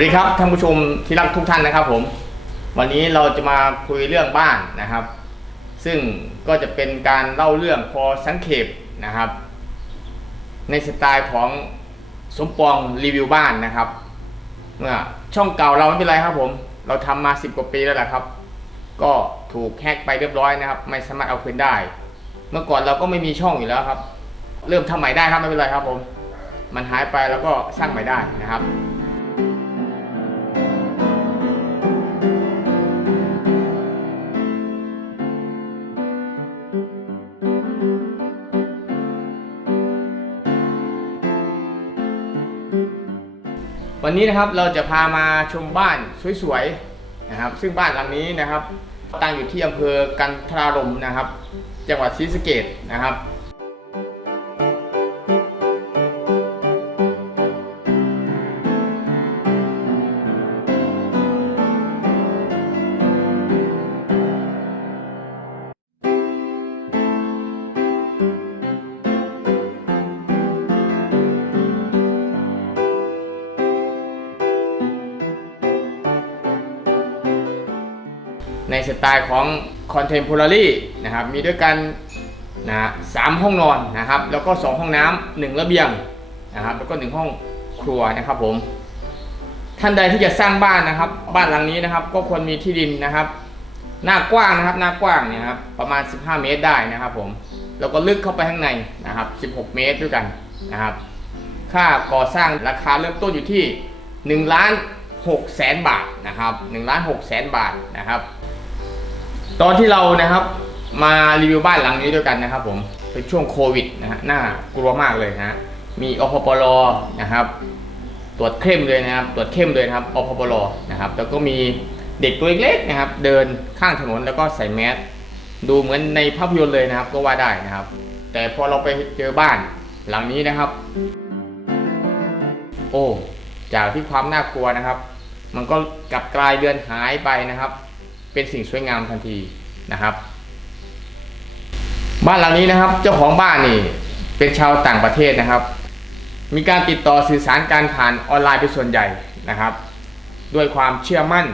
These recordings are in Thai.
วัสดีครับท่านผู้ชมที่รักทุกท่านนะครับ ผม วันนี้เราจะมาคุยเรื่องบ้านนะครับ ซึ่งก็จะเป็นการเล่าเรื่องพอสังเขปนะครับ ในสไตล์ของสมปองรีวิวบ้านนะครับเมื่อช่องเก่าเราไม่เป็นไรครับ ผม เราทำมา 10 กว่าปีแล้วแหละครับ ก็ถูกแฮกไปเรียบร้อยนะครับ ไม่สามารถเอาคืนได้ เมื่อก่อนเราก็ไม่มีช่องอยู่แล้วครับ เริ่มทำใหม่ได้ครับไม่เป็นไรครับ ผม มันหายไปแล้วก็สร้างใหม่ได้นะครับ วันนี้นะครับเราจะพามาชมบ้านสวยๆนะครับ ซึ่งบ้านหลังนี้นะครับตั้งอยู่ที่อำเภอกันทรารมนะครับ จังหวัดศรีสะเกดนะครับ ในสไตล์ของ Contemporary นะครับ มีด้วยกันนะสามห้องนอนนะครับ แล้วก็ 2 ห้องน้ำหนึ่งระเบียงนะครับ แล้วก็ 1 ห้องครัวนะครับผม ท่านใดที่จะสร้างบ้านนะครับ บ้านหลังนี้นะครับ ก็ควรมีที่ดินนะครับ หน้ากว้างนะครับ หน้ากว้างเนี่ยครับ ประมาณ 15 เมตรได้นะครับผม แล้วก็ลึกเข้าไปข้างในนะครับ 16 เมตรด้วยกันนะครับ ค่าก่อสร้างราคาเริ่มต้นอยู่ที่1ล้าน6แสนบาทนะครับ1ล้าน6แสนบาทนะครับ ตอนที่เรานะครับมารีวิวบ้านหลังนี้ด้วยกันนะครับ ผมเป็นช่วงโควิดนะฮะน่ากลัวมากเลยนะฮะมีอพปรนะครับ ตรวจเข้มเลยนะครับ ตรวจเข้มเลยนะครับอพปรนะครับ แล้วก็มีเด็กตัวเล็กๆนะครับ เดินข้างถนนแล้วก็ใส่แมสดูเหมือนในภาพยนตร์เลยนะครับ ก็ว่าได้นะครับ แต่พอเราไปเจอบ้านหลังนี้นะครับ โอ้จากที่ความน่ากลัวนะครับ มันก็กลับกลายเดือนหายไปนะครับ เป็นสิ่งสวยงามทันทีนะครับ บ้านหลังนี้นะครับ เจ้าของบ้านนี่เป็นชาวต่างประเทศนะครับ มีการติดต่อสื่อสารการผ่านออนไลน์เป็นส่วนใหญ่นะครับ ด้วยความเชื่อมั่น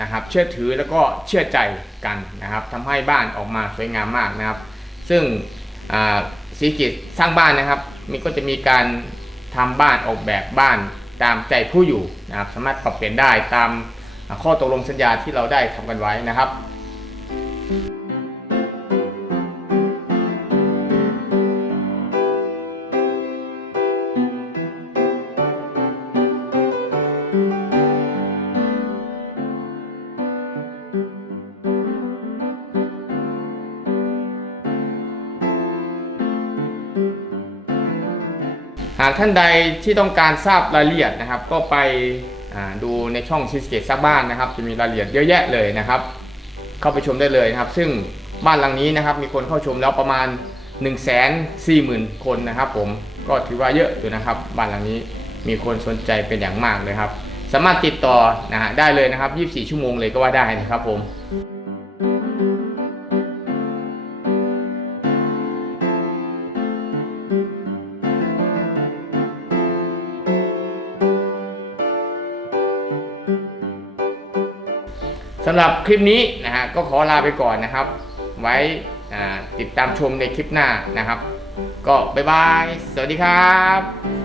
นะครับ เชื่อถือแล้วก็เชื่อใจกันนะครับทำให้บ้านออกมาสวยงามมากนะครับ ซึ่งอ่าศรีกิจสร้างบ้านนะครับมีก็จะมีการทำบ้านออกแบบบ้านตามใจผู้อยู่นะครับ สามารถปรับเปลี่ยนได้ตาม ข้อตกลงสัญญาที่เราได้ทำกันไว้นะครับหากท่านใดที่ต้องการทราบรายละเอียดนะครับ ก็ไป ดูในช่องซิสเกตซักบ้านนะครับ จะมีรายละเอียดเยอะแยะเลยนะครับ เข้าไปชมได้เลยนะครับ ซึ่งบ้านหลังนี้นะครับ มีคนเข้าชมแล้วประมาณ 1 4 0 0 0 0 คนนะครับ ผมก็ถือว่าเยอะอยู่นะครับ บ้านหลังนี้มีคนสนใจเป็นอย่างมากเลยครับ สามารถติดต่อนะฮะได้เลยนะครับ 24 ชั่วโมงเลยก็ว่าได้นะครับผม สำหรับคลิปนี้นะฮะก็ขอลาไปก่อนนะครับ ไว้ติดตามชมในคลิปหน้านะครับ ก็บ๊ายบาย สวัสดีครับ